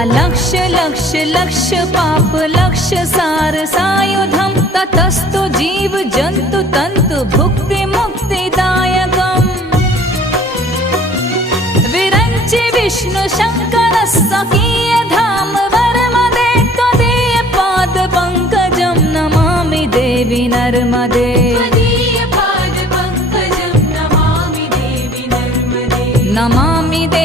अलक्ष लक्ष लक्ष पाप लक्ष सार सायुधम ततस्तु जीव जंतु तंतु भुक्ति मुक्तिदायकम् विरंचि विष्णु शंकर सकीय धाम वर्मदे त्वदीय पाद पंकजं नमामि देवी नर्मदे नमामि देवी